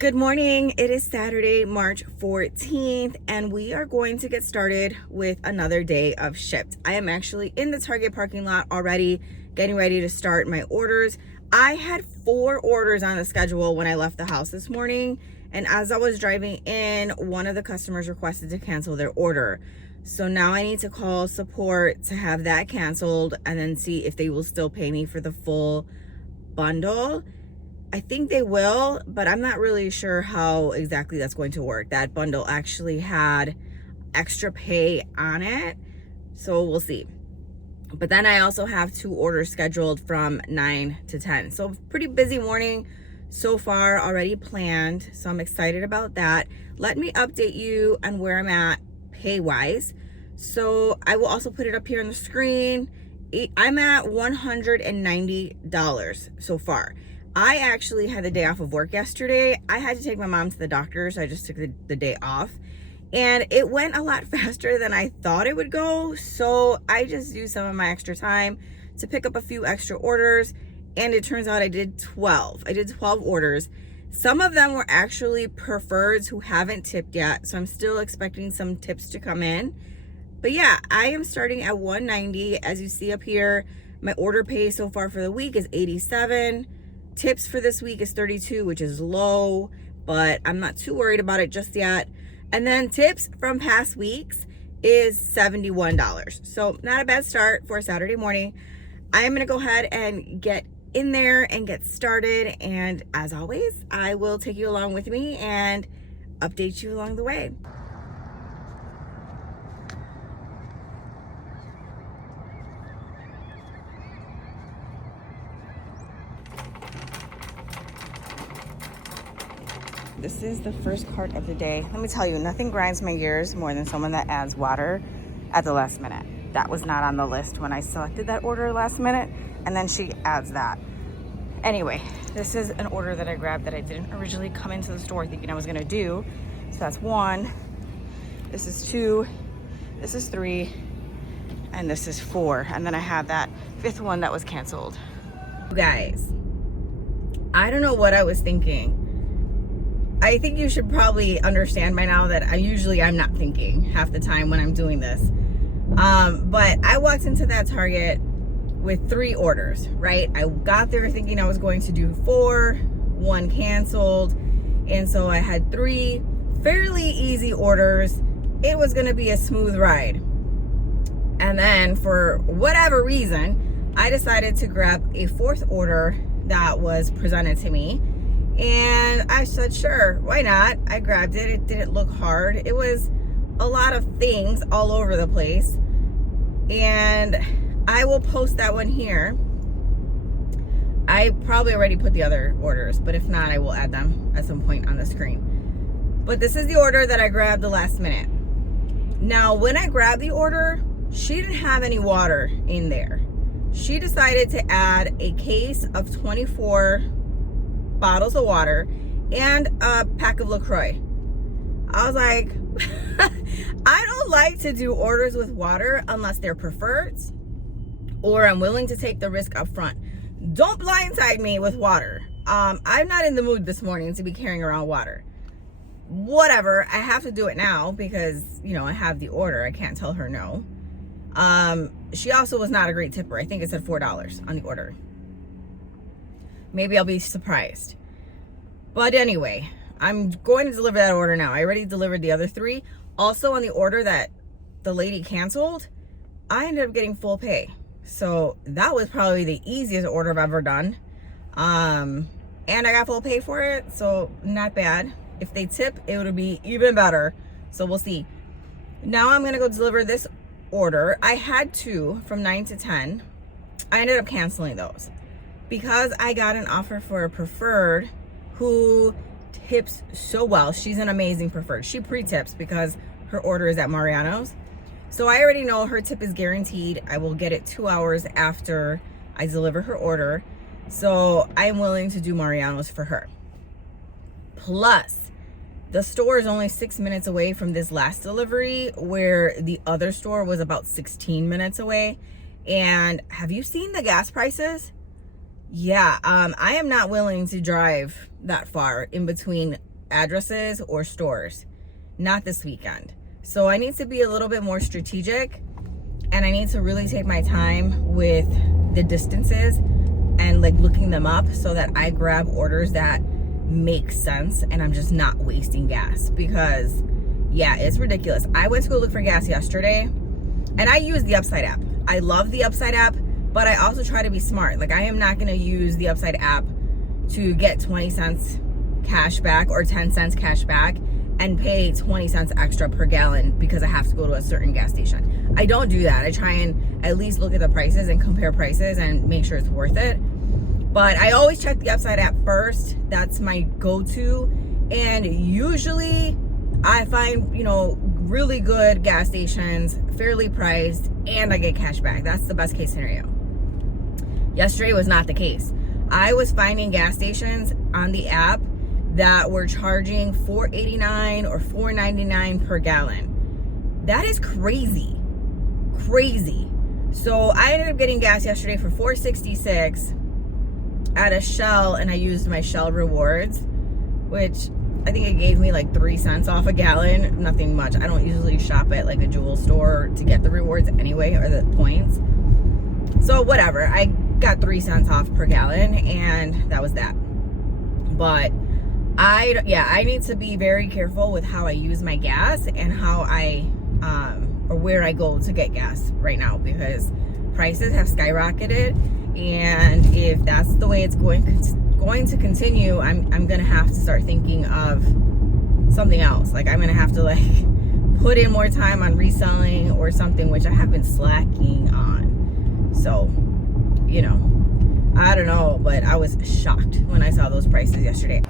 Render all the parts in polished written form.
Good morning. It is Saturday, March 14th, and we are going to get started with another day of Shipt. I am actually in the Target parking lot already, getting ready to start my orders. I had 4 orders on the schedule when I left the house this morning, and as I was driving in, one of the customers requested to cancel their order. So now I need to call support to have that canceled and then see if they will still pay me for the full bundle. I think they will, but I'm not really sure how exactly that's going to work. That bundle actually had extra pay on it, so we'll see. But then I also have 2 orders scheduled from 9 to 10. So pretty busy morning so far already planned. So I'm excited about that. Let me update you on where I'm at pay-wise. So I will also put it up here on the screen. I'm at $190 so far. I actually had the day off of work yesterday. I had to take my mom to the doctor, so I just took the day off. And it went a lot faster than I thought it would go. So I just used some of my extra time to pick up a few extra orders. And it turns out I did 12. I did 12 orders. Some of them were actually preferreds who haven't tipped yet. So I'm still expecting some tips to come in. But yeah, I am starting at $190. As you see up here, my order pay so far for the week is $87. Tips for this week is $32, which is low, but I'm not too worried about it just yet. And then tips from past weeks is $71. So not a bad start for a Saturday morning. I am going to go ahead and get in there and get started. And as always, I will take you along with me and update you along the way. This is the first cart of the day. Let me tell you, nothing grinds my gears more than someone that adds water at the last minute. That was not on the list when I selected that order last minute, and then she adds that. Anyway, this is an order that I grabbed that I didn't originally come into the store thinking I was gonna do. So that's 1, this is 2, this is 3, and this is 4. And then I have that 5th one that was canceled. Guys, I don't know what I was thinking. I think you should probably understand by now that I'm not thinking half the time when I'm doing this. But I walked into that Target with 3 orders, right? I got there thinking I was going to do 4, 1 canceled. And so I had 3 fairly easy orders. It was gonna be a smooth ride. And then for whatever reason, I decided to grab a 4th order that was presented to me. And I said, sure, why not? I grabbed it. It didn't look hard. It was a lot of things all over the place. And I will post that one here. I probably already put the other orders, but if not, I will add them at some point on the screen. But this is the order that I grabbed the last minute. Now, when I grabbed the order, she didn't have any water in there. She decided to add a case of 24 bottles of water and a pack of LaCroix. I was like, I don't like to do orders with water unless they're preferreds or I'm willing to take the risk up front. Don't blindside me with water. I'm not in the mood this morning to be carrying around water. Whatever, I have to do it now because, you know, I have the order. I can't tell her no. She also was not a great tipper. I think it said $4 on the order. Maybe I'll be surprised. But anyway, I'm going to deliver that order now. I already delivered the other 3. Also on the order that the lady canceled, I ended up getting full pay. So that was probably the easiest order I've ever done. And I got full pay for it, so not bad. If they tip, it would be even better. So we'll see. Now I'm gonna go deliver this order. I had 2 from 9 to 10. I ended up canceling those because I got an offer for a preferred who tips so well. She's an amazing preferred. She pre-tips because her order is at Mariano's. So I already know her tip is guaranteed. I will get it 2 hours after I deliver her order. So I'm willing to do Mariano's for her. Plus, the store is only 6 minutes away from this last delivery, where the other store was about 16 minutes away. And have you seen the gas prices? Yeah, I am not willing to drive that far in between addresses or stores, not this weekend. So I need to be a little bit more strategic, and I need to really take my time with the distances and like looking them up so that I grab orders that make sense and I'm just not wasting gas. Because yeah, it's ridiculous. I went to go look for gas yesterday and I use the Upside app. I love the Upside app, but I also try to be smart. Like, I am not going to use the Upside app to get 20 cents cash back or 10 cents cash back and pay 20 cents extra per gallon because I have to go to a certain gas station. I don't do that. I try and at least look at the prices and compare prices and make sure it's worth it. But I always check the Upside app first. That's my go-to. And usually I find, you know, really good gas stations, fairly priced, and I get cash back. That's the best case scenario. Yesterday was not the case. I was finding gas stations on the app that were charging $4.89 or $4.99 per gallon. That is crazy, crazy. So I ended up getting gas yesterday for $4.66 at a Shell, and I used my Shell rewards, which I think it gave me like 3 cents off a gallon. Nothing much. I don't usually shop at like a Jewel store to get the rewards anyway, or the points. So whatever, I got 3 cents off per gallon, and that was that. But I need to be very careful with how I use my gas and how or where I go to get gas right now, because prices have skyrocketed, and if that's the way it's going to continue, I'm gonna have to start thinking of something else. Like, I'm gonna have to like put in more time on reselling or something, which I have been slacking on. So, you know, I don't know, but I was shocked when I saw those prices yesterday.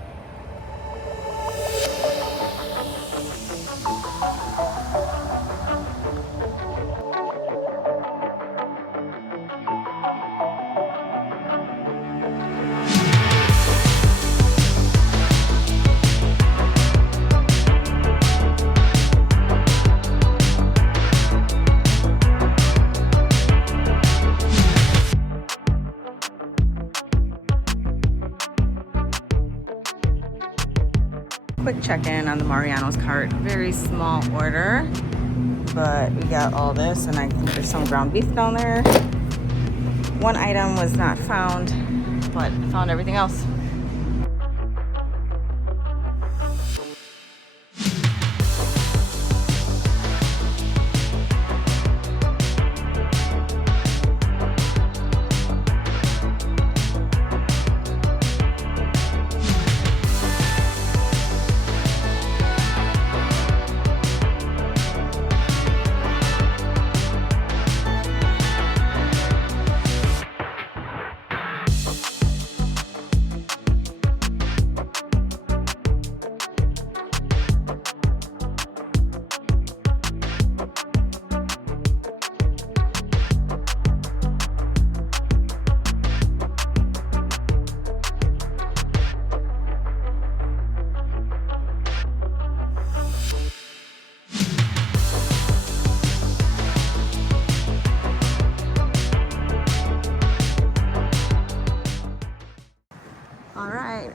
Quick check-in on the Mariano's cart. Very small order, but we got all this, and I think there's some ground beef down there. One item was not found, but I found everything else.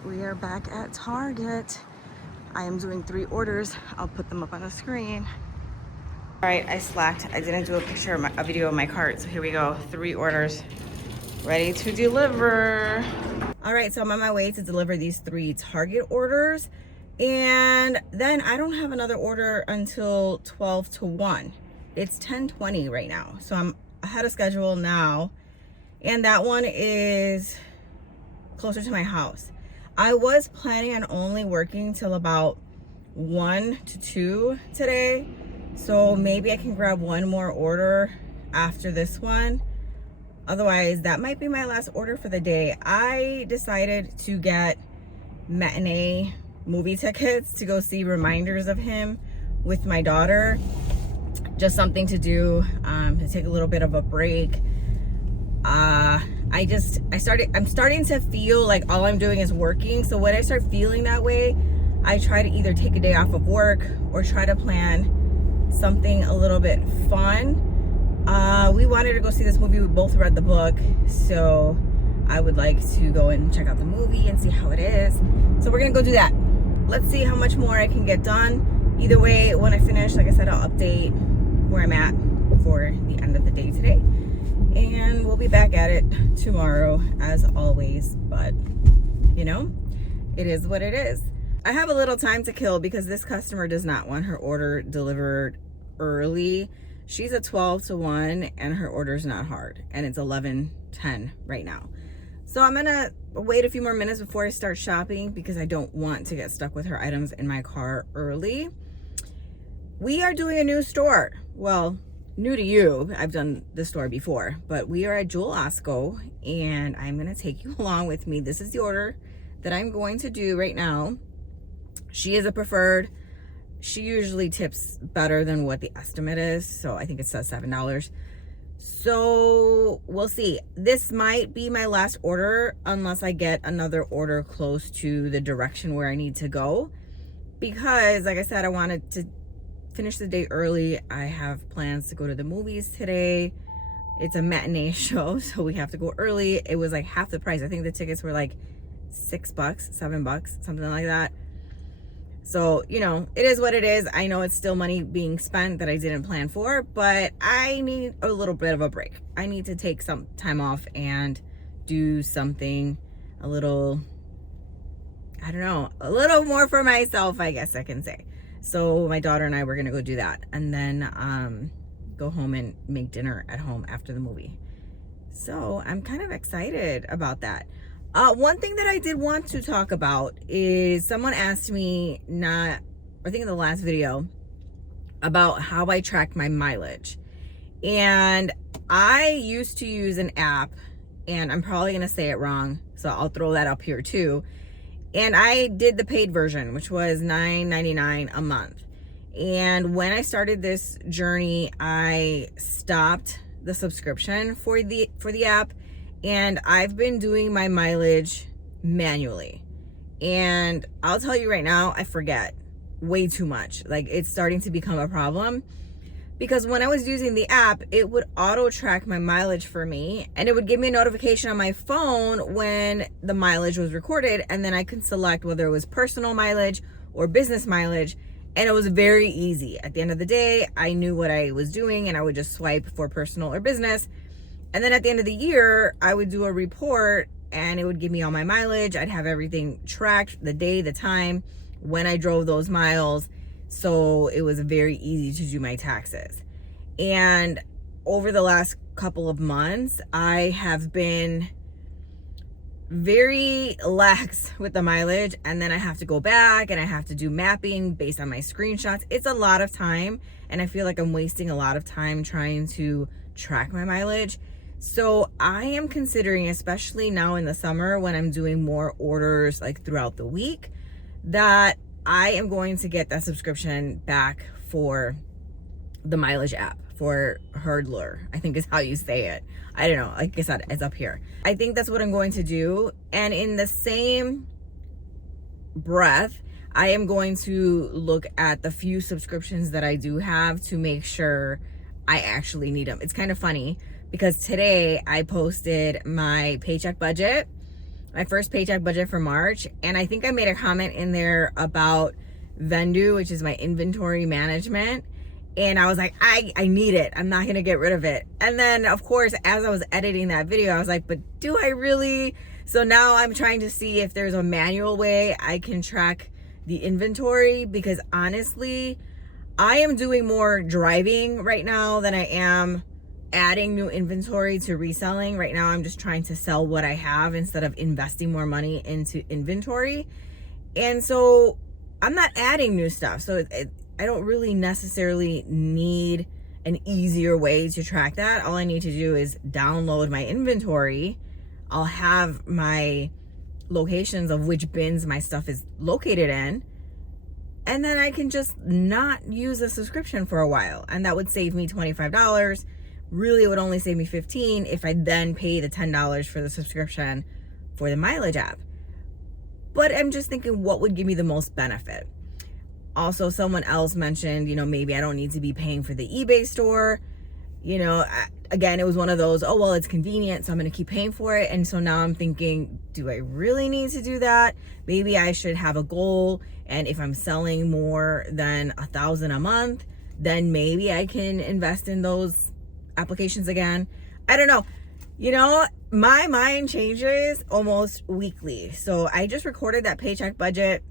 We are back at Target. I am doing 3 orders. I'll put them up on the screen. All right, I slacked. I didn't do a video of my cart, so here we go. 3 orders, ready to deliver. All right, so I'm on my way to deliver these 3 Target orders, and then I don't have another order until 12 to 1. It's 10:20 right now, so I'm ahead of schedule now, and that one is closer to my house. I was planning on only working till about 1 to 2 today, so maybe I can grab one more order after this one. Otherwise, that might be my last order for the day. I decided to get matinee movie tickets to go see Reminders of Him with my daughter. Just something to do, to take a little bit of a break. I'm starting to feel like all I'm doing is working. So when I start feeling that way, I try to either take a day off of work or try to plan something a little bit fun. We wanted to go see this movie. We both read the book, so I would like to go and check out the movie and see how it is. So we're gonna go do that. let's see how much more I can get done. Either way, when I finish, like I said, I'll update where I'm at for the end of the day today. And we'll be back at it tomorrow as always. But, you know, it is what it is. I have a little time to kill because this customer does not want her order delivered early. She's a 12 to 1 and her order's not hard. And it's 11:10 right now. So I'm gonna wait a few more minutes before I start shopping because I don't want to get stuck with her items in my car early. We are doing a new store. Well, new to you. I've done this store before, but we are at Jewel-Osco and I'm gonna take you along with me. This is the order that I'm going to do right now. She is a preferred. She usually tips better than what the estimate is. So I think it says $7. So we'll see. This might be my last order unless I get another order close to the direction where I need to go. Because like I said, I wanted to finish the day early. I have plans to go to the movies today. It's a matinee show, so we have to go early. It was like half the price. I think the tickets were like $6, $7, something like that. So, you know, it is what it is. I know it's still money being spent that I didn't plan for, but I need a little bit of a break. I need to take some time off and do something a little, I don't know, a little more for myself, I guess I can say. So my daughter and I were going to go do that and then go home and make dinner at home after the movie. So I'm kind of excited about that. One thing that I did want to talk about is someone asked me I think in the last video about how I track my mileage. And I used to use an app and I'm probably going to say it wrong. So I'll throw that up here too. And I did the paid version, which was $9.99 a month. And when I started this journey, I stopped the subscription for the app. And I've been doing my mileage manually. And I'll tell you right now, I forget way too much. Like it's starting to become a problem because when I was using the app, it would auto track my mileage for me and it would give me a notification on my phone when the mileage was recorded. And then I could select whether it was personal mileage or business mileage. And it was very easy. At the end of the day, I knew what I was doing and I would just swipe for personal or business. And then at the end of the year, I would do a report and it would give me all my mileage. I'd have everything tracked, the day, the time, when I drove those miles. So it was very easy to do my taxes. And over the last couple of months, I have been very lax with the mileage. And then I have to go back and I have to do mapping based on my screenshots. It's a lot of time. And I feel like I'm wasting a lot of time trying to track my mileage. So I am considering, especially now in the summer when I'm doing more orders like throughout the week, that I am going to get that subscription back for the mileage app, for Hurdler, I think is how you say it. I don't know, like I said, it's up here. I think that's what I'm going to do. And in the same breath, I am going to look at the few subscriptions that I do have to make sure I actually need them. It's kind of funny because today I posted my paycheck budget, my first paycheck budget for March. And I think I made a comment in there about Vendu, which is my inventory management. And I was like, I need it. I'm not going to get rid of it. And then of course, as I was editing that video, I was like, but do I really? So now I'm trying to see if there's a manual way I can track the inventory, because honestly, I am doing more driving right now than I am adding new inventory to reselling. Right now, I'm just trying to sell what I have instead of investing more money into inventory. And so I'm not adding new stuff. So I don't really necessarily need an easier way to track that. All I need to do is download my inventory. I'll have my locations of which bins my stuff is located in. And then I can just not use a subscription for a while. And that would save me $25. Really, it would only save me $15 if I then pay the $10 for the subscription for the mileage app. But I'm just thinking what would give me the most benefit. Also, someone else mentioned, maybe I don't need to be paying for the eBay store. you know, again, it was one of those, oh, well, it's convenient, so I'm going to keep paying for it. And so now I'm thinking, do I really need to do that? Maybe I should have a goal. And if I'm selling more than 1,000 a month, then maybe I can invest in those applications again. I don't know. You know, my mind changes almost weekly. So I just recorded that paycheck budget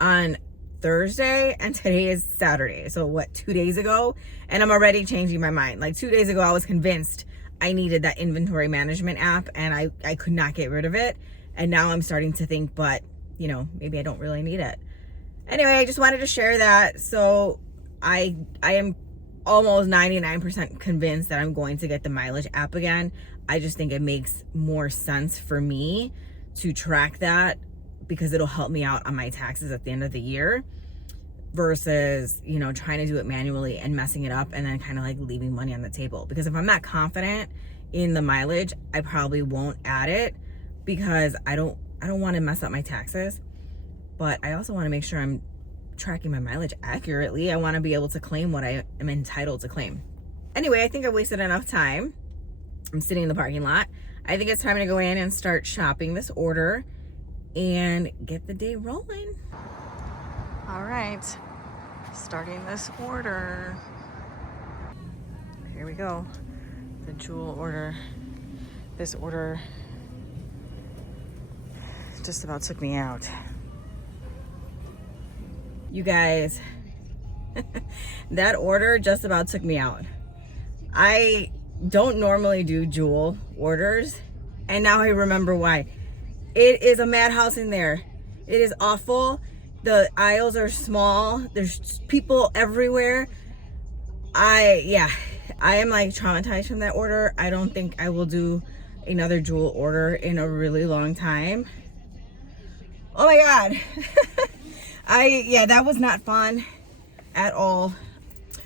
on Thursday, and today is Saturday. So what, 2 days ago? And I'm already changing my mind. Like 2 days ago, I was convinced I needed that inventory management app, and I could not get rid of it. And now I'm starting to think, but you know, maybe I don't really need it. Anyway, I just wanted to share that. So I am almost 99% convinced that I'm going to get the mileage app again. I just think it makes more sense for me to track that because it'll help me out on my taxes at the end of the year versus, you know, trying to do it manually and messing it up and then kind of like leaving money on the table. Because if I'm not confident in the mileage, I probably won't add it because I don't want to mess up my taxes. But I also want to make sure I'm tracking my mileage accurately. I want to be able to claim what I am entitled to claim. Anyway, I think I wasted enough time. I'm sitting in the parking lot. I think it's time to go in and start shopping this order and get the day rolling. All right, starting this order. Here we go. The Jewel order. This order just about took me out. You guys, that order just about took me out. I don't normally do Jewel orders, and now I remember why. It is a madhouse in there. It is awful. The aisles are small. There's people everywhere. I am like traumatized from that order. I don't think I will do another Jewel order in a really long time. Oh my God. That was not fun at all.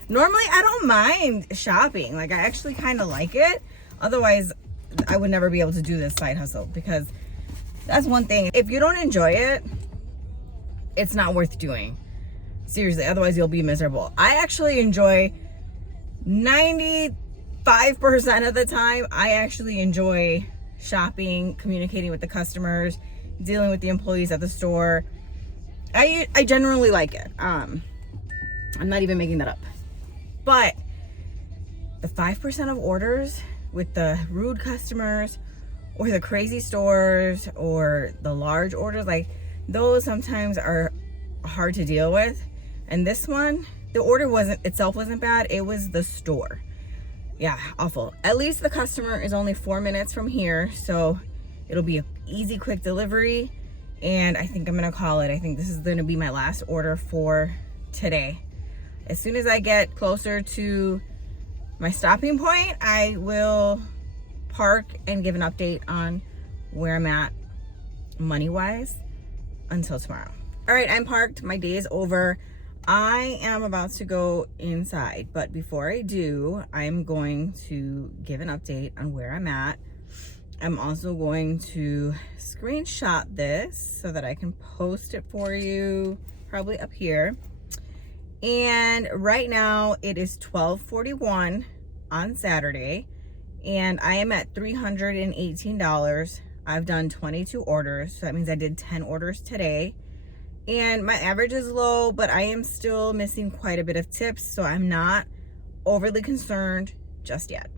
Normally I don't mind shopping. Like I actually kind of like it. Otherwise I would never be able to do this side hustle because that's one thing. If you don't enjoy it, it's not worth doing. Seriously, otherwise you'll be miserable. I actually enjoy 95% of the time. I actually enjoy shopping, communicating with the customers, dealing with the employees at the store. I generally like it. I'm not even making that up. But the 5% of orders with the rude customers or the crazy stores or the large orders, like those sometimes are hard to deal with. And this one, the order wasn't bad. It was the store. Yeah, awful. At least the customer is only 4 minutes from here. So it'll be an easy, quick delivery. And I think I'm gonna call it. I think this is gonna be my last order for today. As soon as I get closer to my stopping point, I will park and give an update on where I'm at money-wise until tomorrow. All right, I'm parked. My day is over. I am about to go inside, but before I do, I'm going to give an update on where I'm at. I'm also going to screenshot this so that I can post it for you, probably up here. And right now it is 12:41 on Saturday, and I am at $318. I've done 22 orders, so that means I did 10 orders today. And my average is low, but I am still missing quite a bit of tips, so I'm not overly concerned just yet.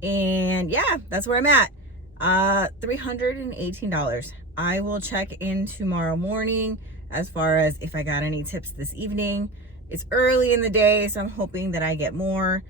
And yeah, that's where I'm at. $318. I will check in tomorrow morning as far as if I got any tips this evening. It's early in the day, so I'm hoping that I get more.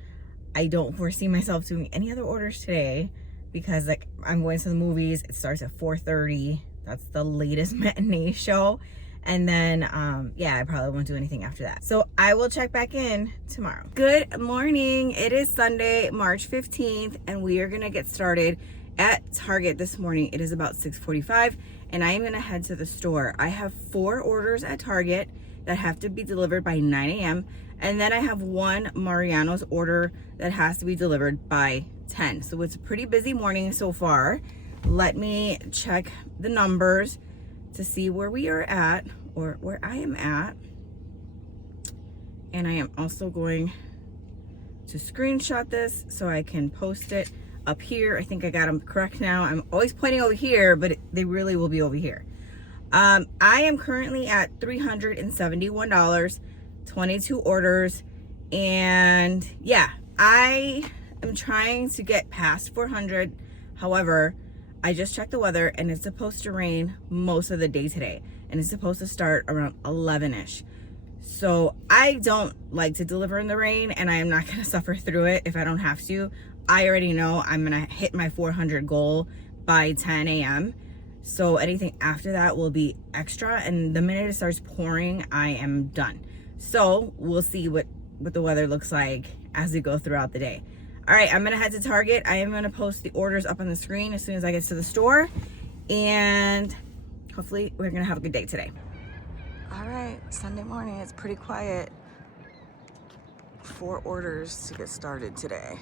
I don't foresee myself doing any other orders today because like I'm going to the movies. It starts at 4:30. That's the latest matinee show. And then, I probably won't do anything after that. So I will check back in tomorrow. Good morning. It is Sunday, March 15th, and we are gonna get started at Target this morning. It is about 6:45, and I am gonna head to the store. I have 4 orders at Target that have to be delivered by 9 a.m. And then I have 1 Mariano's order that has to be delivered by 10. So it's a pretty busy morning so far. Let me check the numbers to see where we are at, or where I am at. And I am also going to screenshot this so I can post it up here. I think I got them correct now. I'm always pointing over here, but they really will be over here. I am currently at $371, 22 orders. And yeah, I am trying to get past 400. However, I just checked the weather and it's supposed to rain most of the day today. And it's supposed to start around 11-ish. So I don't like to deliver in the rain, and I am not going to suffer through it if I don't have to. I already know I'm going to hit my 400 goal by 10 a.m. So anything after that will be extra. And the minute it starts pouring, I am done. So we'll see what the weather looks like as we go throughout the day. All right, I'm going to head to Target. I am going to post the orders up on the screen as soon as I get to the store. And hopefully we're going to have a good day today. All right, Sunday morning, it's pretty quiet. 4 orders to get started today.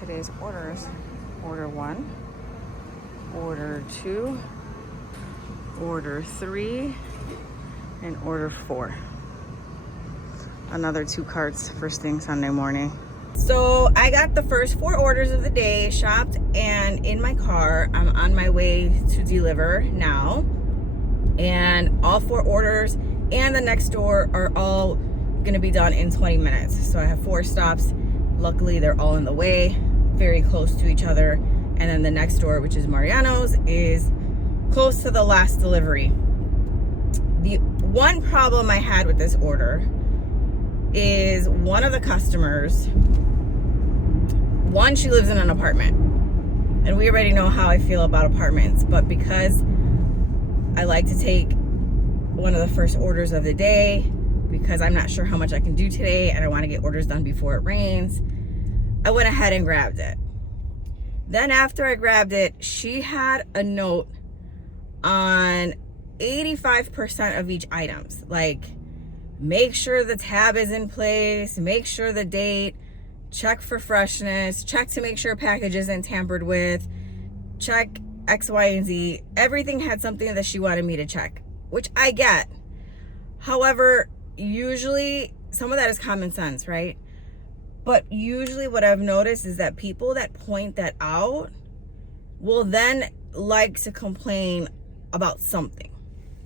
Today's orders: order 1, order 2, order 3, and order 4. Another 2 carts first thing Sunday morning. So I got the first 4 orders of the day shopped and in my car. I'm on my way to deliver now, and all 4 orders and the next door are all gonna be done in 20 minutes. So I have 4 stops. Luckily, they're all in the way, very close to each other. And then the next door, which is Mariano's, is close to the last delivery. The one problem I had with this order is one of the customers, she lives in an apartment. And we already know how I feel about apartments, but because I like to take one of the first orders of the day, because I'm not sure how much I can do today and I want to get orders done before it rains, I went ahead and grabbed it. Then after I grabbed it, she had a note on 85% of each items. Like, make sure the tab is in place, make sure the date, check for freshness, check to make sure package isn't tampered with, check X, Y, and Z. Everything had something that she wanted me to check, which I get. However, usually some of that is common sense, right? But usually what I've noticed is that people that point that out will then like to complain about something.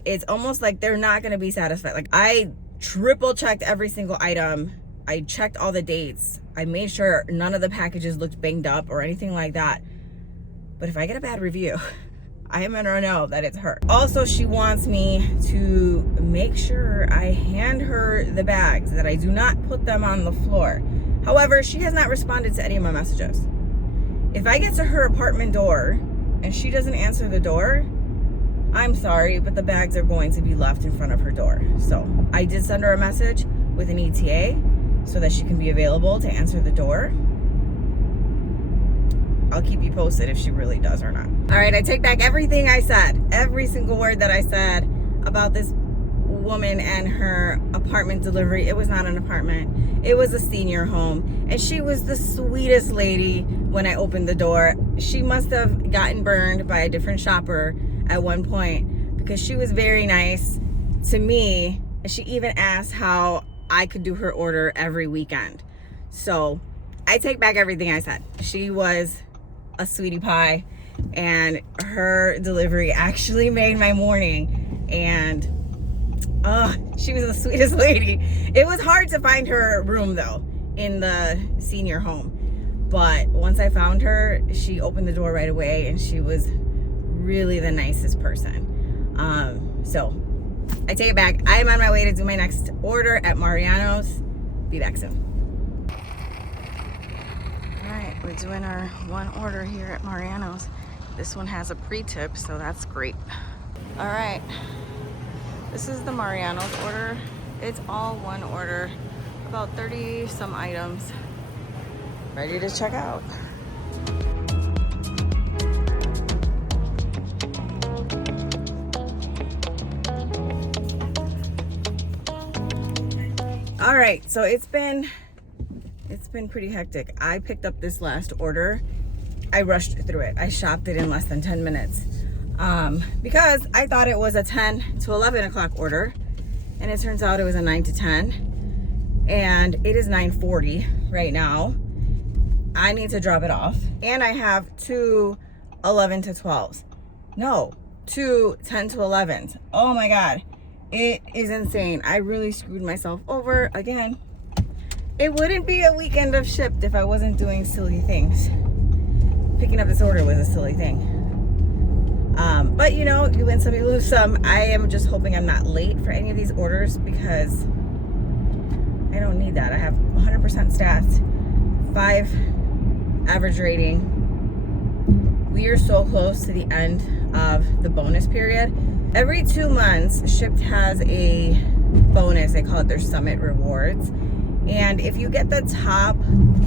It's almost like they're not going to be satisfied. Like, I triple checked every single item. I checked all the dates. I made sure none of the packages looked banged up or anything like that. But if I get a bad review, I am gonna know that it's her. Also, she wants me to make sure I hand her the bags, that I do not put them on the floor. However, she has not responded to any of my messages. If I get to her apartment door and she doesn't answer the door, I'm sorry, but the bags are going to be left in front of her door. So I did send her a message with an ETA so that she can be available to answer the door. I'll keep you posted if she really does or not. All right, I take back everything I said. Every single word that I said about this woman and her apartment delivery. It was not an apartment. It was a senior home. And she was the sweetest lady when I opened the door. She must have gotten burned by a different shopper at one point, because she was very nice to me. And she even asked how I could do her order every weekend. So I take back everything I said. She was a sweetie pie, and her delivery actually made my morning. And she was the sweetest lady. It was hard to find her room though in the senior home, but once I found her, she opened the door right away, and she was really the nicest person. So I take it back. I am on my way to do my next order at Mariano's. Be back soon. We're doing our one order here at Mariano's. This one has a pre-tip, so that's great. All right, this is the Mariano's order. It's all one order, about 30 some items. ready to check out. All right, so it's been pretty hectic. I picked up this last order. I rushed through it. I shopped it in less than 10 minutes because I thought it was a 10 to 11 o'clock order, and it turns out it was a 9 to 10, and it is 9:40 right now. I need to drop it off, and I have two 11 to 12s. No, two 10 to 11s. Oh my God, it is insane. I really screwed myself over again. It wouldn't be a weekend of Shipt if I wasn't doing silly things. Picking up this order was a silly thing. But you know, you win some, you lose some. I am just hoping I'm not late for any of these orders because I don't need that. I have 100% stats, 5 average rating. We are so close to the end of the bonus period. Every 2 months, Shipt has a bonus. They call it their Summit Rewards. And if you get the top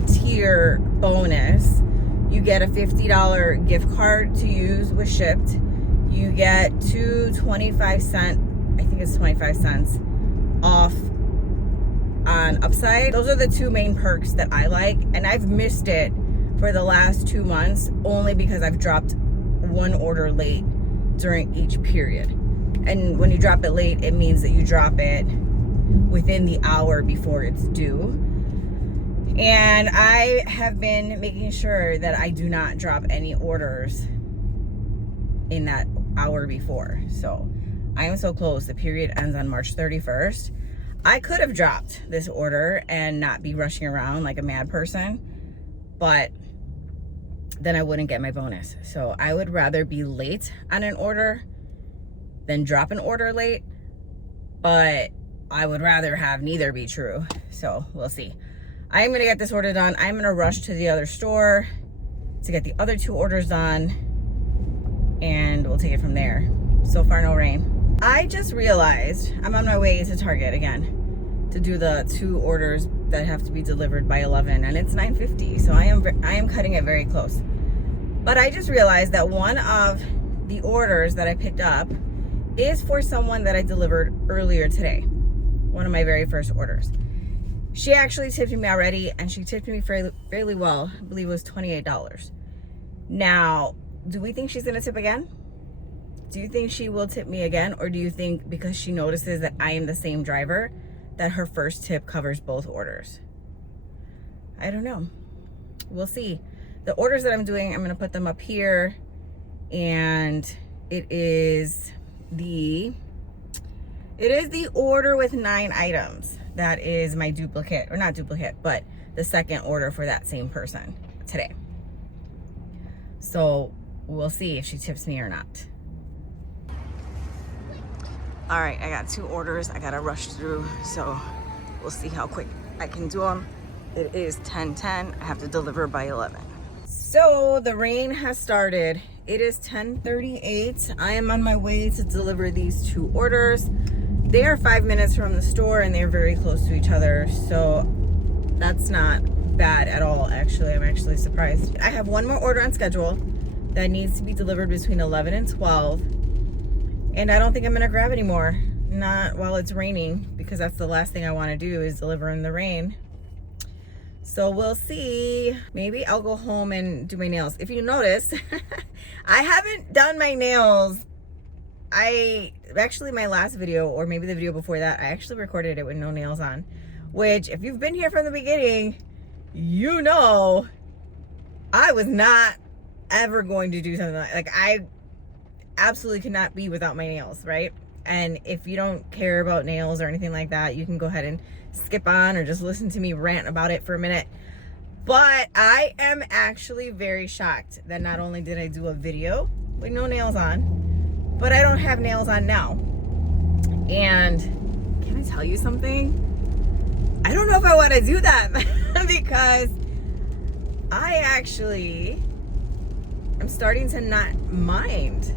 tier bonus, you get a $50 gift card to use with Shipt. You get two 25-cent, I think it's 25 cents off on Upside. Those are the 2 main perks that I like. And I've missed it for the last 2 months only because I've dropped 1 order late during each period. And when you drop it late, it means that you drop it within the hour before it's due. And I have been making sure that I do not drop any orders in that hour before. So I am so close. The period ends on March 31st. I could have dropped this order and not be rushing around like a mad person, but then I wouldn't get my bonus. So I would rather be late on an order than drop an order late, but I would rather have neither be true. So we'll see. I am gonna get this order done. I'm gonna rush to the other store to get the other 2 orders done, and we'll take it from there. So far, no rain. I just realized I'm on my way to Target again to do the 2 orders that have to be delivered by 11, and it's 9:50. So I am cutting it very close. But I just realized that one of the orders that I picked up is for someone that I delivered earlier today. One of my very first orders. She actually tipped me already, and she tipped me fairly well. I believe it was $28. Now, do we think she's gonna tip again? Do you think she will tip me again? Or do you think because she notices that I am the same driver, that her first tip covers both orders? I don't know. We'll see. The orders that I'm doing, I'm gonna put them up here, and it is the order with 9 items. That is my duplicate, or not duplicate, but the second order for that same person today. So we'll see if she tips me or not. All right, I got 2 orders I gotta rush through, so we'll see how quick I can do them. It is 10:10, I have to deliver by 11. So the rain has started. It is 10:38. I am on my way to deliver these 2 orders. They are 5 minutes from the store, and they're very close to each other, so that's not bad at all. Actually, I'm actually surprised. I have 1 more order on schedule that needs to be delivered between 11 and 12, and I don't think I'm gonna grab any more, not while it's raining, because that's the last thing I want to do is deliver in the rain. So we'll see. Maybe I'll go home and do my nails. If you notice, I haven't done my nails. Actually, my last video, or maybe the video before that, I actually recorded it with no nails on, which if you've been here from the beginning, you know I was not ever going to do something like I absolutely could not be without my nails, right? And if you don't care about nails or anything like that, you can go ahead and skip on or just listen to me rant about it for a minute. But I am actually very shocked that not only did I do a video with no nails on, but I don't have nails on now. And can I tell you something? I don't know if I want to do that because I'm starting to not mind.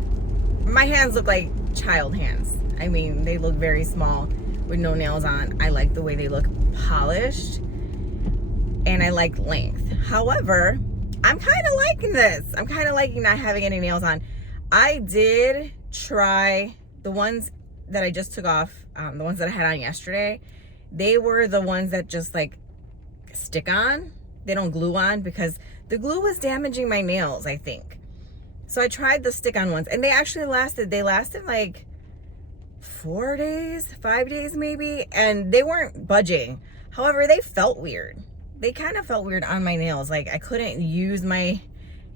My hands look like child hands. I mean, they look very small with no nails on. I like the way they look polished. And and I like length. However, I'm kind of liking this. I'm kind of liking not having any nails on. I did try the ones that I just took off, the ones that I had on yesterday. They were the ones that just like stick on. They don't glue on, because the glue was damaging my nails, I think. So I tried the stick on ones, and they actually lasted. They lasted like 4 days, 5 days maybe, and they weren't budging. However, they felt weird. They kind of felt weird on my nails. Like I couldn't use my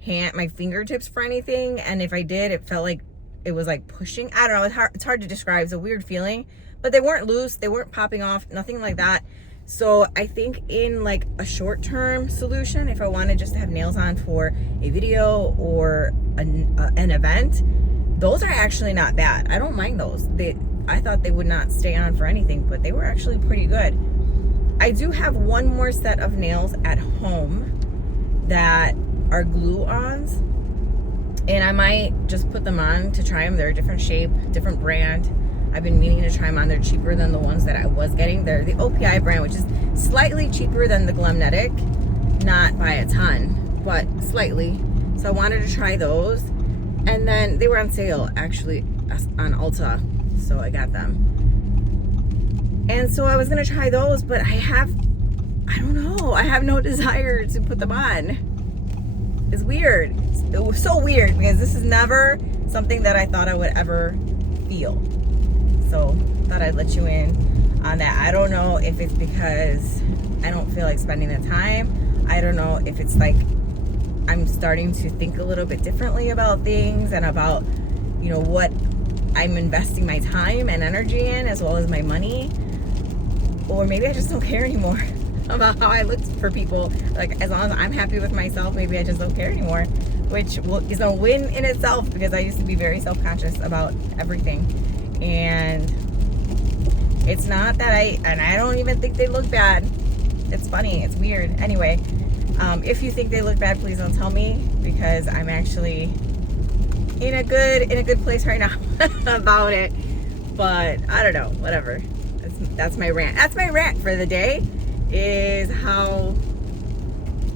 fingertips for anything, and if I did, it felt like it was like pushing. I don't know, it's hard to describe. It's a weird feeling, but they weren't loose, they weren't popping off, nothing like that. So I think in like a short-term solution, if I wanted just to have nails on for a video or an event, those are actually not bad. I don't mind those. I thought they would not stay on for anything, but they were actually pretty good. I do have one more set of nails at home that are glue-ons, and I might just put them on to try them. They're a different shape, different brand. I've been meaning to try them on. They're cheaper than the ones that I was getting. They're the OPI brand, which is slightly cheaper than the Glamnetic. Not by a ton, but slightly. So I wanted to try those. And then they were on sale, actually, on Ulta. So I got them. And so I was going to try those, but I don't know. I have no desire to put them on. It's weird. It was so weird, because this is never something that I thought I would ever feel. So thought I'd let you in on that. I don't know if it's because I don't feel like spending the time. I don't know if it's like I'm starting to think a little bit differently about things, and about, you know, what I'm investing my time and energy in, as well as my money. Or maybe I just don't care anymore about how I look for people. Like, as long as I'm happy with myself, maybe I just don't care anymore, which is a win in itself, because I used to be very self-conscious about everything. And it's not that I don't even think they look bad. It's funny, it's weird. Anyway, if you think they look bad, please don't tell me, because I'm actually in a good place right now about it. But I don't know, whatever. That's my rant. That's my rant for the day, is how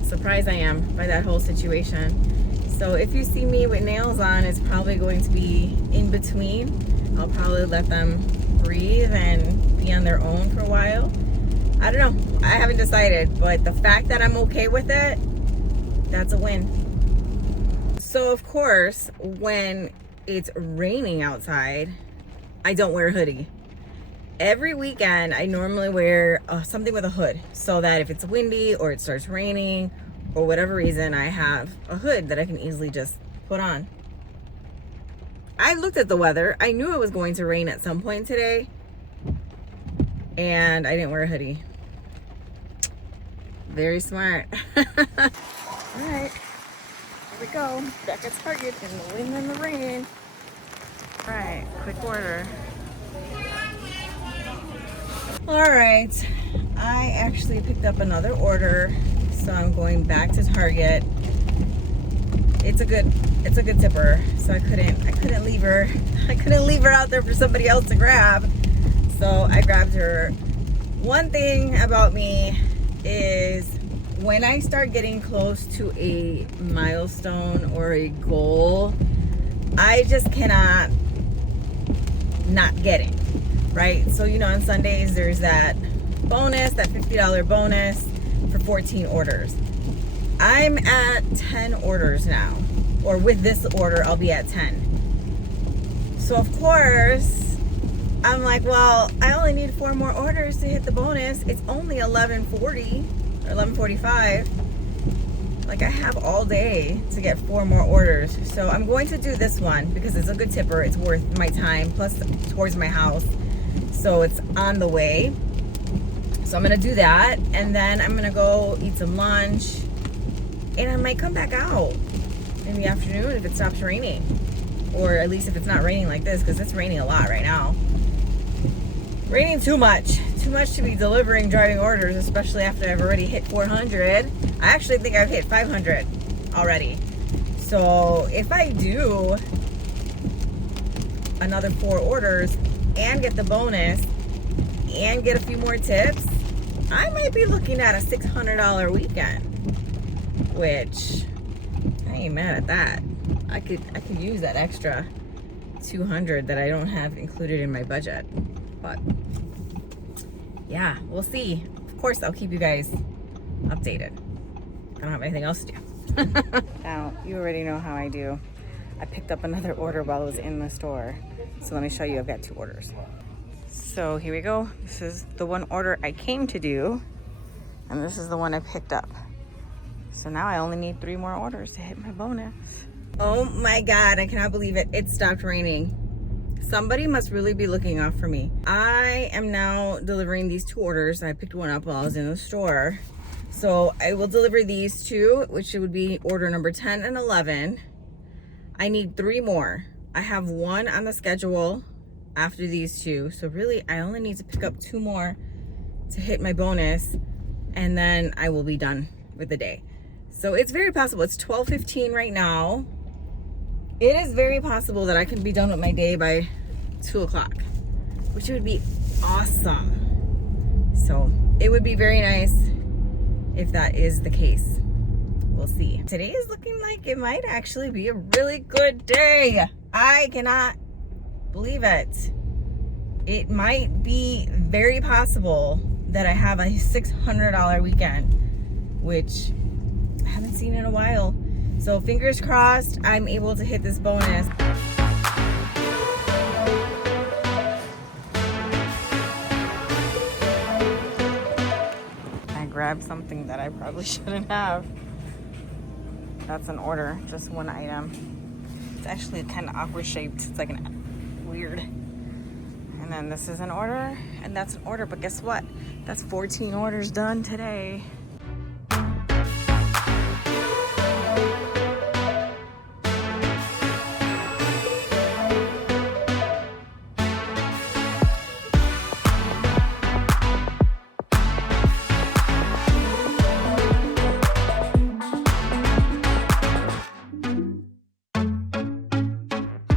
surprised I am by that whole situation. So if you see me with nails on, it's probably going to be in between. I'll probably let them breathe and be on their own for a while. I don't know. I haven't decided, but the fact that I'm okay with it, that's a win. So of course, when it's raining outside, I don't wear a hoodie. Every weekend, I normally wear something with a hood, so that if it's windy or it starts raining or whatever reason, I have a hood that I can easily just put on. I looked at the weather. I knew it was going to rain at some point today, and I didn't wear a hoodie. Very smart. All right, here we go. Back at Target in the wind and the rain. All right, quick order. All right, I actually picked up another order, so I'm going back to Target. It's a good tipper, so I couldn't leave her. I couldn't leave her out there for somebody else to grab. So I grabbed her. One thing about me is, when I start getting close to a milestone or a goal, I just cannot not get it, right? So, you know, on Sundays there's that bonus, that $50 bonus for 14 orders. I'm at 10 orders now, or with this order I'll be at 10. So of course I'm like, well, I only need 4 more orders to hit the bonus. It's only 11:40 or 11:45. Like, I have all day to get 4 more orders. So I'm going to do this one because it's a good tipper. It's worth my time, plus towards my house. So it's on the way. So I'm gonna do that, and then I'm gonna go eat some lunch, and I might come back out in the afternoon if it stops raining, or at least if it's not raining like this, because it's raining a lot right now. Raining too much to be delivering, driving orders, especially after I've already hit 400. I actually think I've hit 500 already. So if I do another 4 orders and get the bonus and get a few more tips, I might be looking at a $600 weekend, which I ain't mad at that. I could use that extra $200 that I don't have included in my budget. But yeah, we'll see. Of course, I'll keep you guys updated. I don't have anything else to do. Now, you already know how I do. I picked up another order while I was in the store. So let me show you, I've got 2 orders. So here we go. This is the one order I came to do, and this is the one I picked up. So now I only need 3 more orders to hit my bonus. Oh my God, I cannot believe it. It stopped raining. Somebody must really be looking out for me. I am now delivering these 2 orders. I picked one up while I was in the store. So I will deliver these 2, which would be order number 10 and 11. I need 3 more. I have 1 on the schedule after these 2. So really, I only need to pick up 2 more to hit my bonus, and then I will be done with the day. So it's very possible. It's 12:15 right now. It is very possible that I can be done with my day by 2 o'clock, which would be awesome. So it would be very nice if that is the case. We'll see. Today is looking like it might actually be a really good day. I cannot believe it. It might be very possible that I have a $600 weekend, which I haven't seen in a while. So fingers crossed I'm able to hit this bonus. I grabbed something that I probably shouldn't have. That's an order, just 1 item. It's actually kind of awkward shaped. It's like weird. And then this is an order, and that's an order. But guess what? That's 14 orders done today.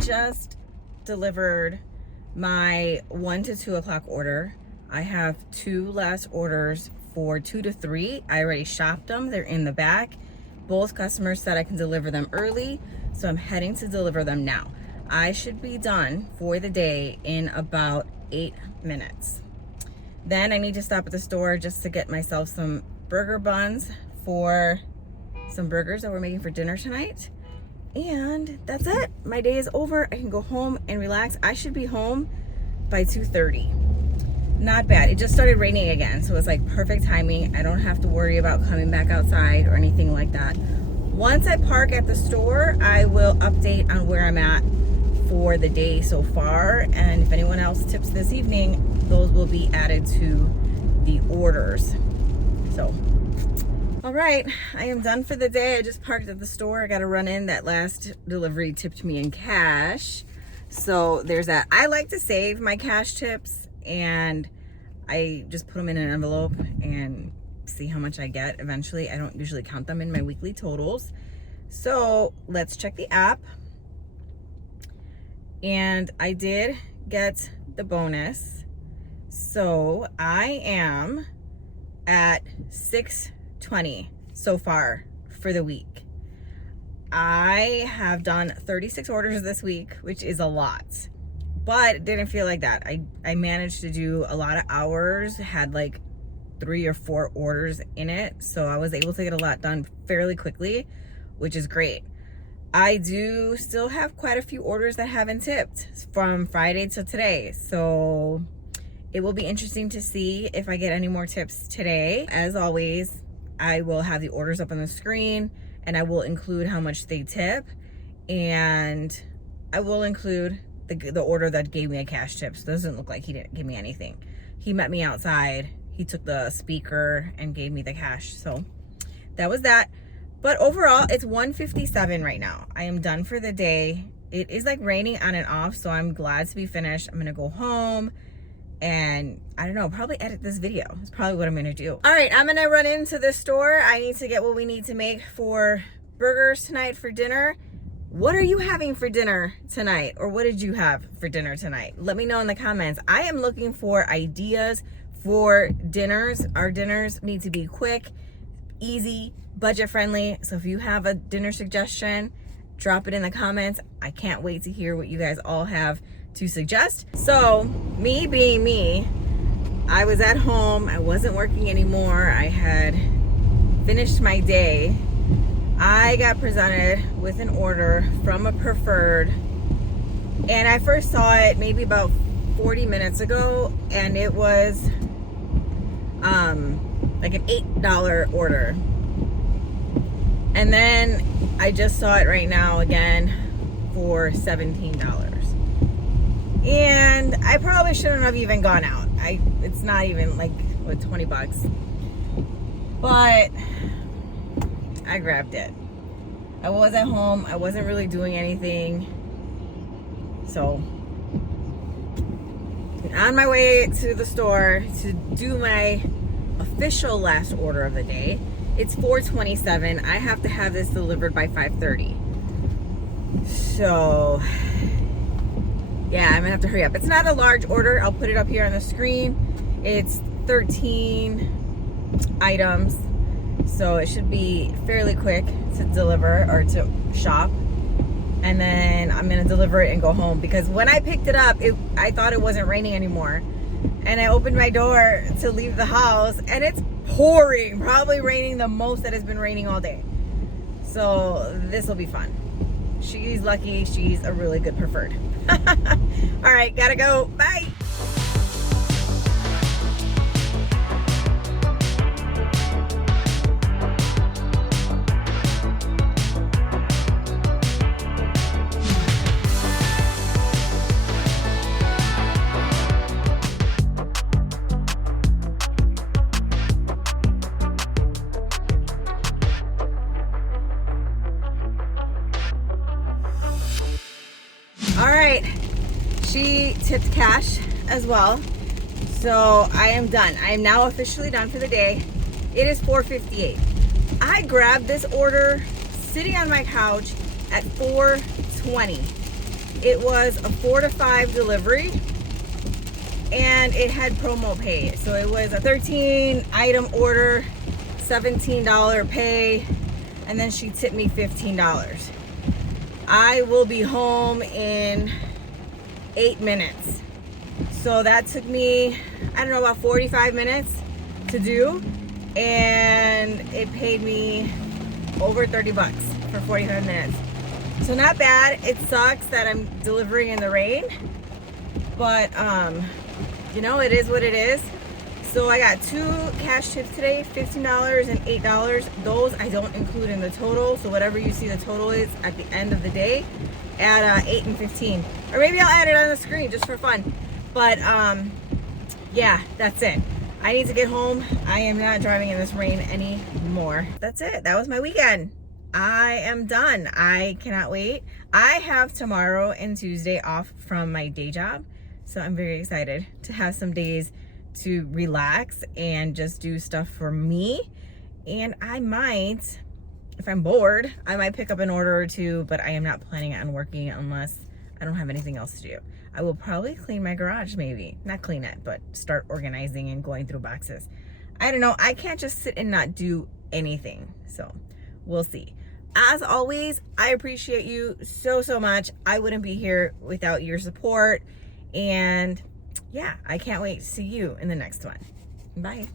Just delivered my 1 to 2 o'clock order. I have 2 last orders for 2 to 3. I already shopped them. They're in the back. Both customers said I can deliver them early, so I'm heading to deliver them now. I should be done for the day in about 8 minutes. Then I need to stop at the store just to get myself some burger buns for some burgers that we're making for dinner tonight. And that's it. My day is over. I can go home and relax. I should be home by 2:30. Not bad. It just started raining again, so it's like perfect timing. I don't have to worry about coming back outside or anything like that. Once I park at the store, I will update on where I'm at for the day so far. And if anyone else tips this evening, those will be added to the orders. So all right, I am done for the day. I just parked at the store. I got to run in. That last delivery tipped me in cash. So there's that. I like to save my cash tips, and I just put them in an envelope and see how much I get eventually. I don't usually count them in my weekly totals. So let's check the app. And I did get the bonus. So I am at $620 so far for the week. I have done 36 orders this week, which is a lot, but it didn't feel like that. I managed to do a lot of hours, had like 3 or 4 orders in it, so I was able to get a lot done fairly quickly, which is great. I do still have quite a few orders that haven't tipped from Friday to today, so it will be interesting to see if I get any more tips today. As always, I will have the orders up on the screen, and I will include how much they tip, and I will include the order that gave me a cash tip. So it doesn't look like he didn't give me anything. He met me outside. He took the speaker and gave me the cash. So that was that. But overall, it's 1:57 right now. I am done for the day. It is like raining on and off, so I'm glad to be finished. I'm gonna go home and I don't know, probably edit this video. That's probably what I'm gonna do. All right, I'm gonna run into the store. I need to get what we need to make for burgers tonight for dinner. What are you having for dinner tonight? Or what did you have for dinner tonight? Let me know in the comments. I am looking for ideas for dinners. Our dinners need to be quick, easy, budget friendly. So if you have a dinner suggestion, drop it in the comments. I can't wait to hear what you guys all have to suggest. So me being me, I was at home, I wasn't working anymore, I had finished my day. I got presented with an order from a preferred, and I first saw it maybe about 40 minutes ago, and it was like an $8 order. And then I just saw it right now again for $17. And I probably shouldn't have even gone out. It's not even like, what, 20 bucks. But I grabbed it. I was at home. I wasn't really doing anything. So on my way to the store to do my official last order of the day. It's 4:27. I have to have this delivered by 5:30. So yeah, I'm gonna have to hurry up. It's not a large order. I'll put it up here on the screen. It's 13 items, so it should be fairly quick to deliver or to shop. And then I'm gonna deliver it and go home, because when I picked it up, I thought it wasn't raining anymore. And I opened my door to leave the house and it's pouring, probably raining the most that has been raining all day. So this will be fun. She's lucky. She's a really good preferred. All right, gotta go. Bye. All right, she tipped cash as well, so I am done. I am now officially done for the day. It is 4:58. I grabbed this order sitting on my couch at 4:20. It was a 4 to 5 delivery, and it had promo pay. So it was a 13 item order, $17 pay, and then she tipped me $15. I will be home in 8 minutes. So that took me, I don't know, about 45 minutes to do. And it paid me over 30 bucks for 45 minutes. So not bad. It sucks that I'm delivering in the rain. But, you know, it is what it is. So I got 2 cash tips today, $15 and $8. Those I don't include in the total. So whatever you see the total is at the end of the day, add 8 and 15. Or maybe I'll add it on the screen just for fun. But yeah, that's it. I need to get home. I am not driving in this rain anymore. That's it. That was my weekend. I am done. I cannot wait. I have tomorrow and Tuesday off from my day job. So I'm very excited to have some days to relax and just do stuff for me. And I might, if I'm bored, I might pick up an order or two, but I am not planning on working unless I don't have anything else to do. I will probably clean my garage, maybe. Not clean it, but start organizing and going through boxes. I don't know. I can't just sit and not do anything. So we'll see. As always, I appreciate you so, so much. I wouldn't be here without your support. And yeah, I can't wait to see you in the next one. Bye.